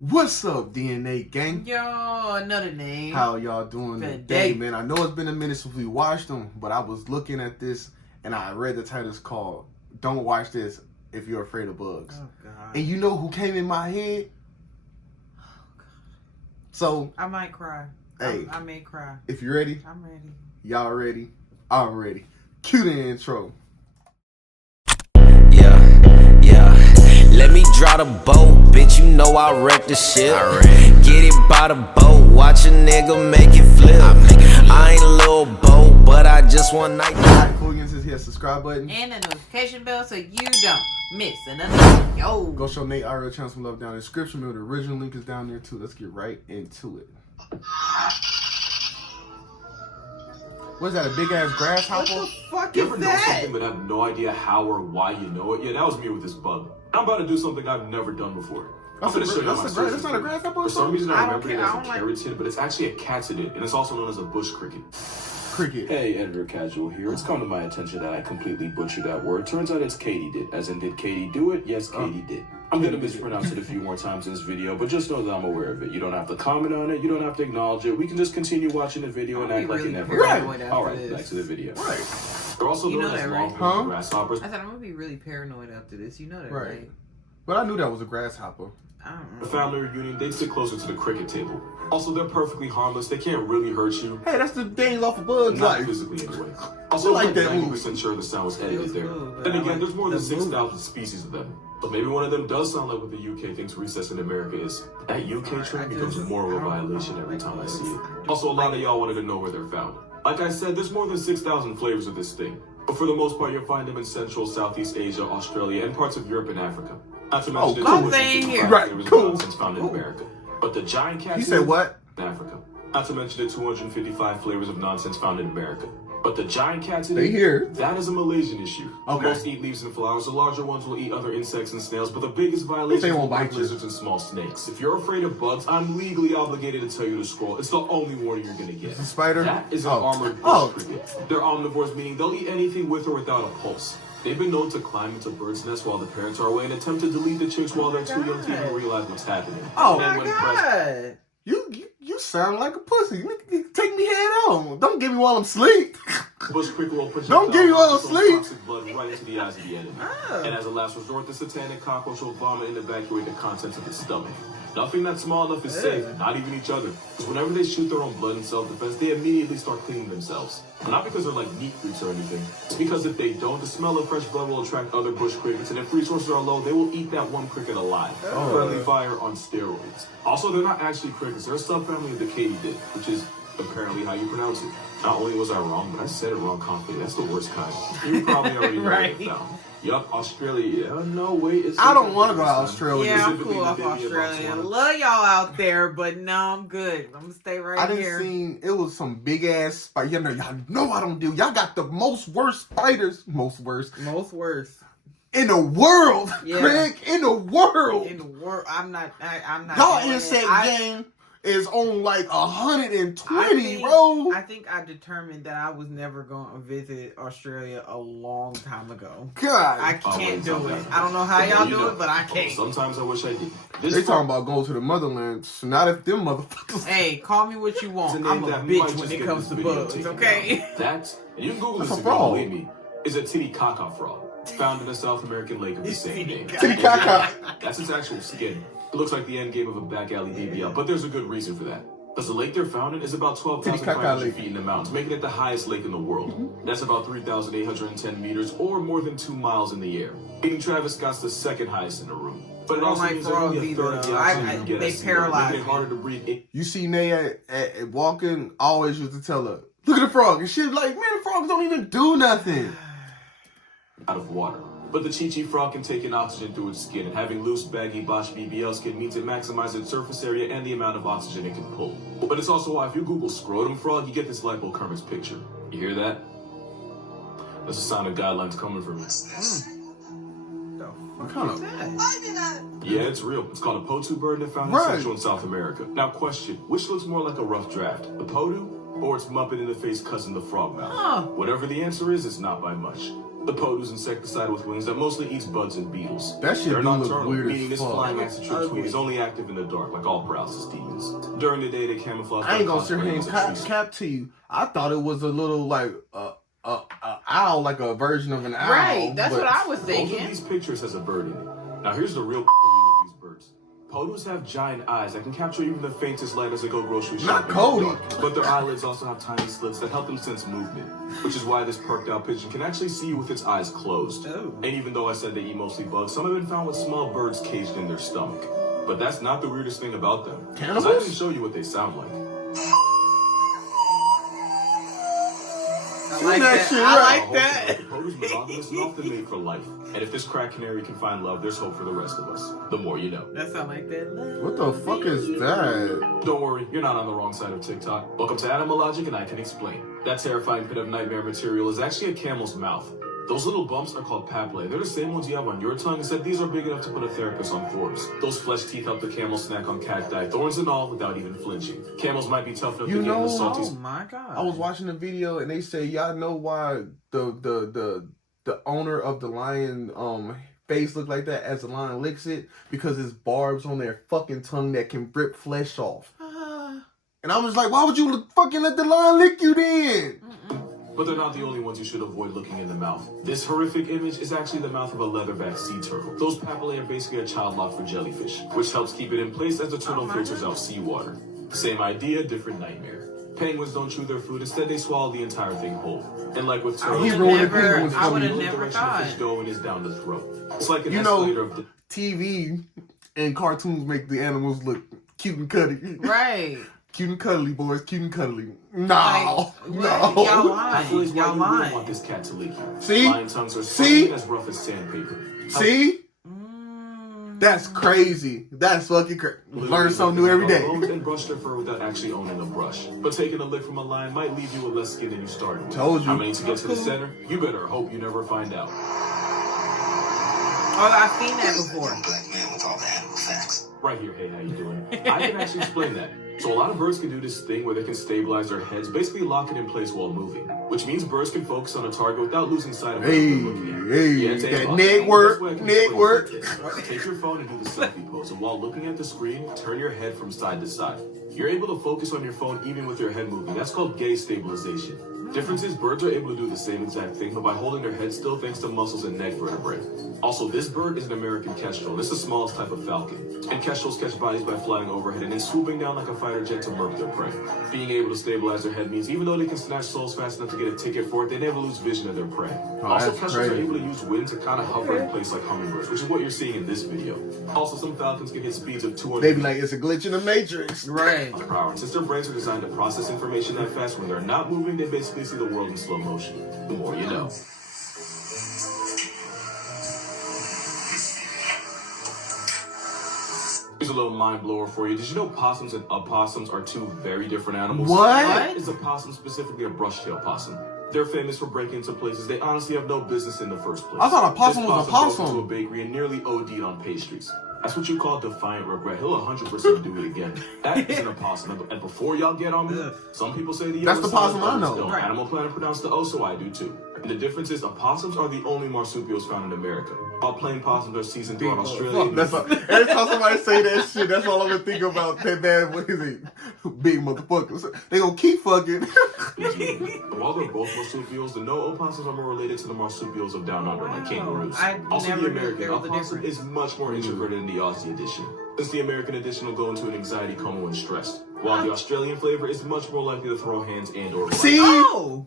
What's up, DNA gang? Yo, another name. How y'all doing today, man? I know it's been a minute since we watched them, but I was looking at this and I read the title's called "Don't Watch This If You're Afraid of Bugs." Oh God. And you know who came in my head? Oh God. So I might cry. Hey, I may cry. If you're ready, I'm ready. Y'all ready? I'm ready. Cue the intro. Let me draw the boat, bitch, you know I wreck the shit. Get it by the boat, watch a nigga make it flip. I ain't a little boat, but I just want night. Alright, cool, you can hit the subscribe button. And the notification bell so you don't miss another video. Go show Nate our channel some love down in the description. Remember, the original link is down there too. Let's get right into it. What is that, a big ass grasshopper? What the fuck You is ever know that? something but have no idea how or why you know it? Yeah, that was me with this bug. I'm about to do something I've never done before. I'm going to show you my search. That's not a grasshopper? For some reason I remember it as a I don't like- keratin, but it's actually a catsidid, and it's also known as a bush cricket. Cricket. Hey, Editor Casual here. It's come to my attention that I completely butchered that word. Turns out it's Katie did. As in, did Katie do it? Yes, Katie did. I'm going to mispronounce it a few more times in this video, but just know that I'm aware of it. You don't have to comment on it. You don't have to acknowledge it. We can just continue watching the video and act like it never happened. Alright, back to the video. Right. They're also You known know as that, right? long-winged grasshoppers. I said I'm gonna be really paranoid after this. You know that, right? Right. But I knew that was a grasshopper. I don't A know. family reunion, they'd sit closer to the cricket table. Also, they're perfectly harmless. They can't really hurt you. Hey, that's the things off of Bugs Not Life. physically, anyway. Also, like like that 90% sure the sound was edited was there. cool, but Then I again, like there's more than the 6,000 species of them. So maybe one of them does sound like what the UK thinks recess in America is. That UK trend becomes more of a violation every time I see it. Also, a lot of y'all wanted to know where they're found. Like I said, there's more than 6,000 flavors of this thing. But for the most part, you'll find them in Central, Southeast Asia, Australia, and parts of Europe and Africa. Not to mention cool. the Stay here. 255 Right, flavors of cool. nonsense found in America. But the giant cat You said what? in Africa. Not to mention the 255 flavors of nonsense found in America. But the giant cats in They here. that is a Malaysian issue. Okay. Most eat leaves and flowers. The larger ones will eat other insects and snails, but the biggest violations They won't will bite bite you. lizards and small snakes. If you're afraid of bugs, I'm legally obligated to tell you to scroll. It's the only warning you're gonna get. It's a spider? That is an Oh. armored bush Oh. cricket. They're omnivores, meaning they'll eat anything with or without a pulse. They've been known to climb into birds' nests while the parents are away and attempt to delete the chicks while they're too young to even realize what's happening. Oh And then Oh when my pressed- God. You sound like a pussy. You take me head on. Don't get me while I'm asleep. Bush cricket will put Don't give you all the sleep. toxic blood right into the eyes of the enemy. Oh. And as a last resort, the satanic cockroach will vomit and evacuate the contents of his stomach. Nothing that's small enough is safe, not even each other. Because whenever they shoot their own blood in self-defense, they immediately start cleaning themselves. Not because they're like meat freaks or anything. It's because if they don't, the smell of fresh blood will attract other bush crickets, and if resources are low, they will eat that one cricket alive. Friendly fire on steroids. Also, they're not actually crickets. They're a subfamily of the katydid, which is apparently how you pronounce it. Not only was I wrong, but I said it wrong confidently. That's the worst kind. You probably already know Right. what I found. Yup, Australia. Yeah, no, wait. It's I don't want to go to Australia. Yeah, I'm Specifically cool off Namibia, Australia. Botswana. Love y'all out there, but no, I'm good. I'm gonna stay right I didn't here. seen it was some big ass spider. Y'all know I don't do. Y'all got the most worst spiders, most worst Most worst in the world, Yeah. Craig. In the world, in the world. I'm not. y'all doing it. insect I- game is on like I 120, think- bro. I think I determined that I was never going to visit Australia a long time ago. God, I can't wait, do something. it. I don't know how Yeah, y'all you do know. it, but I Oh, can't. sometimes I wish I did. This they talking about going to the motherland. So not if them motherfuckers. Hey, call me what you It's want. a name I'm a that we might bitch when just it get comes this to video bugs, taken okay? down. That, and you can Google That's this a if you don't frog. believe me, is a Titicaca frog found in a South American lake of the same name. Titicaca. That's its actual skin. It looks like the end game of a back alley BBL, but there's a good reason for that. Because the lake they're found in is about Titicaca 12,500 Lake. feet in the mountains, making it the highest lake in the world. That's about 3,810 meters, or more than 2 miles in the air. Beating Travis Scott's the second highest in the room. But it I don't also like means that frogs only a third of the either, though. oxygen I- you get they at sea level, paralyze making it me. harder to breathe in. You see Nay at walking, always used to tell her, "Look at the frog," and she's like, "Man, the frogs don't even do nothing." Out of water. But the Chi-Chi frog can take in oxygen through its skin, and having loose, baggy, botched BBL skin means it maximizes its surface area and the amount of oxygen it can pull. But it's also why if you Google scrotum frog, you get this Lipo Kermit's picture. You hear that? That's the sound of guidelines coming from it. What kind of? Yeah, it's real. It's called a potoo bird and found in Right. Central and South America. Now question, which looks more like a rough draft? The potoo or its Muppet in the face cousin, the frogmouth? Huh. Whatever the answer is, it's not by much. The potoo's insecticide with wings that mostly eats bugs and beetles. That shit They're do look nocturnal, weird meaning as this fuck. flying acid-trip tweet is only active in the dark, like all paralysis demons. During the day, they camouflage. I ain't gonna sit cosplaying here as and a tree cap to you. I thought it was a little like a owl, like a version of an owl. Right, that's but what I was Both thinking. of these pictures has a bird in it. Now here's the real with these birds. Potoos have giant eyes that can capture even the faintest light as they go grocery shopping. Not Cody. in the dark. But their eyelids also have tiny slits that help them sense movement, which is why this perked out pigeon can actually see you with its eyes closed. Oh. And even though I said they eat mostly bugs, some have been found with small birds caged in their stomach. But that's not the weirdest thing about them. 'Cause Cannibals? I can show you what they sound like. I like that. shit I right. like that. Potoo's monogamous and often mate for life. And if this crack canary can find love, there's hope for the rest of us. The more you know. That sound like that. Love. What the fuck is that? Don't worry, you're not on the wrong side of TikTok. Welcome to Animal Logic, and I can explain. That terrifying pit of nightmare material is actually a camel's mouth. Those little bumps are called papillae. They're the same ones you have on your tongue, except these are big enough to put a therapist on Forbes. Those flesh teeth help the camel snack on cacti, thorns and all, without even flinching. Camels might be tough enough You to get in the know- salty. Oh my god. I was watching a video and they say, y'all know why the owner of the lion face look like that as the lion licks it? Because it's barbs on their fucking tongue that can rip flesh off. And I was like, why would you fucking let the lion lick you then? But they're not the only ones you should avoid looking in the mouth. This horrific image is actually the mouth of a leatherback sea turtle. Those papillae are basically a child lock for jellyfish, which helps keep it in place as the turtle filters out seawater. Same idea, different nightmare. Penguins don't chew their food, instead they swallow the entire thing whole. And like with turtles, He ruined the never- penguins I for would've me. never direction thought. the fish going is down the throat. It's like an You know- escalator of TV and cartoons make the animals look cute and cuddly. Right. Cute and cuddly, boys. Cute and cuddly. No. Like, No. y'all I feel lying. like Y'all you wouldn't want lying. this cat to lick you. See? Lion tongues are See? spongy and as rough as sandpaper. See? That's crazy. That's fucking crazy. Learn something new every day. And brush their fur without actually owning a brush. But taking a lick from a lion might leave you with less skin than you started with. Told you. How many to get to the center? You better hope you never find out. Oh, I've seen that before. Black man with all the animal facts. Right here, hey, how you doing? I can actually explain that. So a lot of birds can do this thing where they can stabilize their heads, basically lock it in place while moving. Which means birds can focus on a target without losing sight of what Hey, they're looking at. hey, it's that A-plus. neck Best work, way I can neck explain work. it is this. Take your phone and do the selfie pose, and while looking at the screen, turn your head from side to side. You're able to focus on your phone even with your head moving. That's called gaze stabilization. Difference is birds are able to do the same exact thing, but by holding their head still thanks to muscles and neck vertebrae. Also, this bird is an American kestrel. This is the smallest type of falcon. And kestrels catch bodies by flying overhead and then swooping down like a fighter jet to murk their prey. Being able to stabilize their head means even though they can snatch souls fast enough to get a ticket for it, they never lose vision of their prey. Also, that's kestrels crazy. are able to use wind to kind of hover in place like hummingbirds, which is what you're seeing in this video. Also, some falcons can hit speeds of 200 They be like, it's a glitch in the matrix. Right. per hour. Since their brains are designed to process information that fast, when they're not moving, they basically see the world in slow motion. The more you know. Here's a little mind blower for you. Did you know possums and opossums are two very different animals? What? Is a possum specifically a brush-tailed possum? They're famous for breaking into places they honestly have no business in the first place. I thought a possum This was a broke possum. into a bakery and nearly OD'd on pastries. That's what you call defiant regret. He'll 100% do it again. That isn't a possum. And before y'all get on me, some people say the That's O the sound, possum I others know. don't. Right. Animal Planet pronounced the O, so I do too. And the difference is, opossums are the only marsupials found in America. While plain possums are seasoned throughout Australia. That's all, every time somebody say that shit, that's all I'm gonna think about. That bad, what is it? Big motherfuckers. They gonna keep fucking. But while they're both marsupials, the no opossums are more related to the marsupials of down under, like kangaroos. I Also, never the knew American there was a opossum difference. is much more introverted than the Aussie edition. Since the American edition will go into an anxiety coma when stressed, while the Australian flavor is much more likely to throw hands and or See? Oh.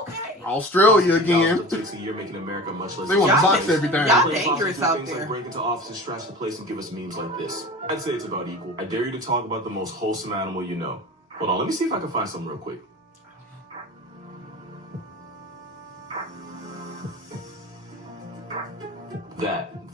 Okay. Australia again. It takes a year making America much less. They wanna Y'all box think- everything. y'all Plain dangerous possums do out things there. Like break into offices, trash the place, and give us memes like this. I'd say it's about equal. I dare you to talk about the most wholesome animal you know. Hold on, let me see if I can find something real quick.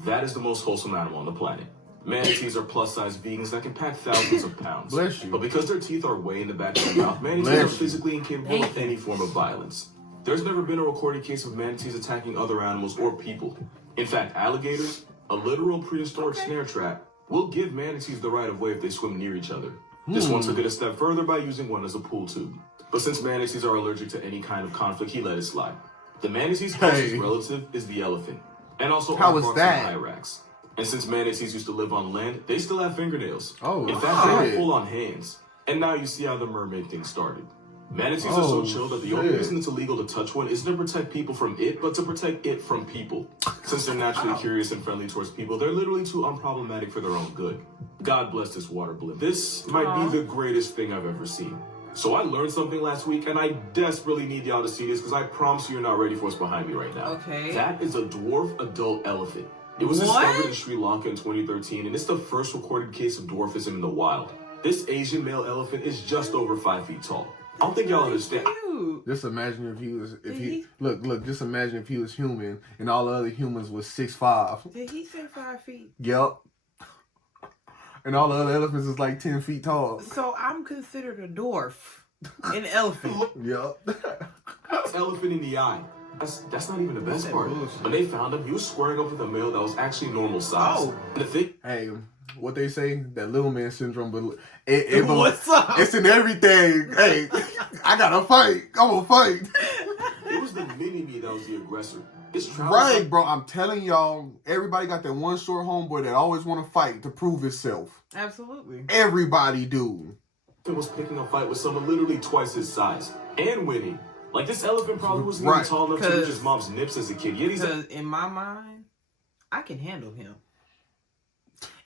That is the most wholesome animal on the planet. Manatees are plus-size vegans that can pack thousands of pounds. Bless you. But because their teeth are way in the back of their mouth, manatees Bless are you. physically incapable of any form of violence. There's never been a recorded case of manatees attacking other animals or people. In fact, alligators, a literal prehistoric snare trap, will give manatees the right of way if they swim near each other. This one took it a step further by using one as a pool tube. But since manatees are allergic to any kind of conflict, he let it slide. The manatee's closest relative is the elephant, and also How was that? and hyrax. And since manatees used to live on land, they still have fingernails. Oh, in fact, they have full-on hands. And now you see how the mermaid thing started. Manatees are so chill that the only reason it's illegal to touch one isn't to protect people from it, but to protect it from people. Since they're naturally curious and friendly towards people, they're literally too unproblematic for their own good. God bless this water blimp. This might be the greatest thing I've ever seen. So I learned something last week, and I desperately need y'all to see this because I promise you're not ready for what's behind me right now. Okay. That is a dwarf adult elephant. It was discovered in Sri Lanka in 2013, and it's the first recorded case of dwarfism in the wild. This Asian male elephant is just over 5 feet tall. I don't think y'all understand. Just imagine just imagine if he was human and all the other humans was 6'5". Did he say 5 feet? Yep. And all the other elephants is like 10 feet tall. So I'm considered a dwarf. An elephant. Yep. It's elephant in the eye. That's not even the best part. When they found him, he was squaring up with a male that was actually normal size. Hey, what they say, that little man syndrome, but What's up? it's in everything. Hey, I gotta fight. I'm gonna fight. It was the mini-me that was the aggressor. Right, bro. I'm telling y'all, everybody got that one short homeboy that always want to fight to prove himself. Absolutely. Everybody do. It was picking a fight with someone literally twice his size and winning. Like, this elephant probably wasn't even tall enough to reach his mom's nips as a kid. Yet Because in my mind, I can handle him.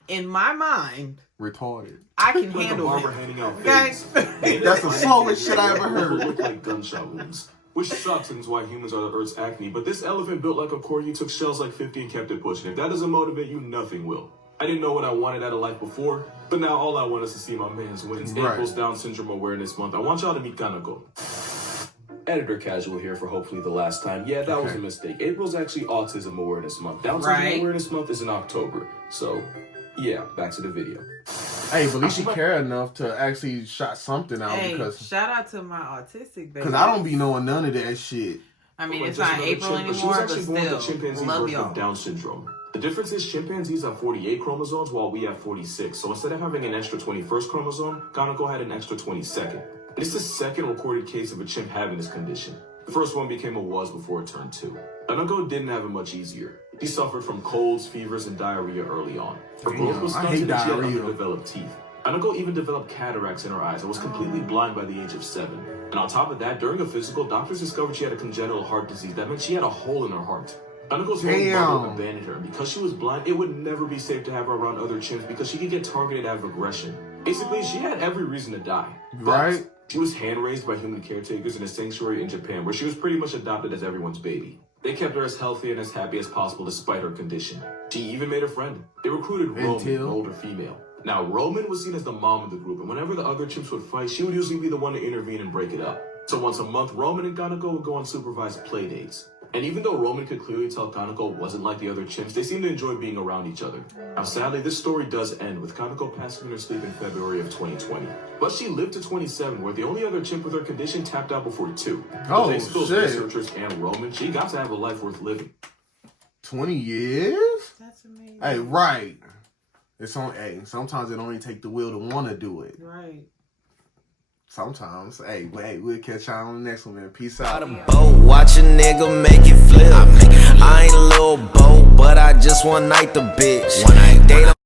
In my mind, retarded. I can like handle a barber him. handing out Okay? That's the slowest shit I ever heard. Look like gunshot wounds, which sucks and is why humans are the Earth's acne. But this elephant built like a corgi took shells like 50 and kept it pushing. If that doesn't motivate you, nothing will. I didn't know what I wanted out of life before, but now all I want is to see my man's win. It's April's Down Syndrome Awareness Month. I want y'all to meet Kanako. Editor Casual here for hopefully the last time. Yeah, that was a mistake. April's actually Autism Awareness Month. Down Syndrome Awareness Month is in October. So, yeah, back to the video. Hey, but at least you care enough to actually shot something out because shout out to my autistic baby. Because I don't be knowing none of that shit. I mean, it's not April anymore, she was actually born with but the still, chimpanzee love version y'all. of Down syndrome. The difference is chimpanzees have 48 chromosomes while we have 46. So instead of having an extra 21st chromosome, Kanako had an extra 22nd. It's the second recorded case of a chimp having this condition. The first one became a was before it turned 2. Kanako didn't have it much easier. She suffered from colds, fevers, and diarrhea early on. Her growth was stunted and she had underdeveloped teeth. Kanako even developed cataracts in her eyes and was completely blind by the age of 7. And on top of that, during a physical, doctors discovered she had a congenital heart disease. That meant she had a hole in her heart. Kanako's mother abandoned her, and because she was blind, it would never be safe to have her around other chimps because she could get targeted out of aggression. Basically, she had every reason to die. Right? She was hand-raised by human caretakers in a sanctuary in Japan where she was pretty much adopted as everyone's baby. They kept her as healthy and as happy as possible despite her condition. She even made a friend. They recruited Roman, an older female. Now, Roman was seen as the mom of the group, and whenever the other chimps would fight, she would usually be the one to intervene and break it up. So once a month, Roman and Kanako would go on supervised play dates. And even though Roman could clearly tell Kanako wasn't like the other chimps, they seemed to enjoy being around each other. Now sadly, this story does end with Kanako passing in her sleep in February of 2020. But she lived to 27, where the only other chimp with her condition tapped out before 2. Oh, thanks to those shit. researchers and Roman, she got to have a life worth living. 20 years? That's amazing. Hey, right. It's on. Hey, sometimes it only take the will to want to do it. Right. Sometimes. Hey, we'll catch y'all on the next one, man. Peace out. Watch a nigga make it flip. I ain't a little boat, but I just one night the bitch.